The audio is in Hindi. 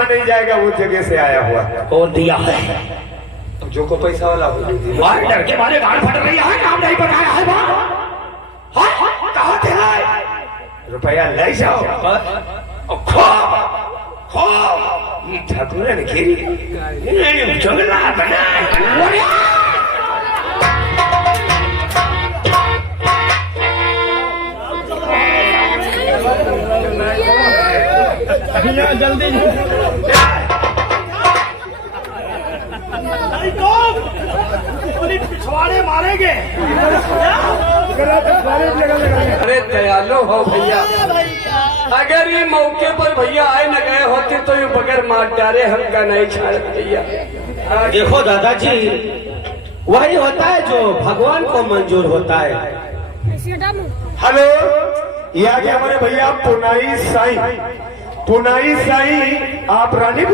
देखा नहीं जाएगा वो जगह से आया हुआ और दिया है जो को पैसा वाला हो भाई डर के मारे गाल फट रही है नाम नहीं बनाया है कहाँ थे रुपया ले जाओ खो खो ठाकुर ने घेरी जंगला बना जल्दी पिछवाड़े मारेंगे। अरे दयालु हो भैया, अगर ये मौके पर भैया आए न गए होते तो ये बगैर मार डाले हमका नहीं छाड़ भैया। देखो दादाजी वही होता है जो भगवान को मंजूर होता है। हेलो, ये आगे हमारे भैया पुनाई साई आप रानी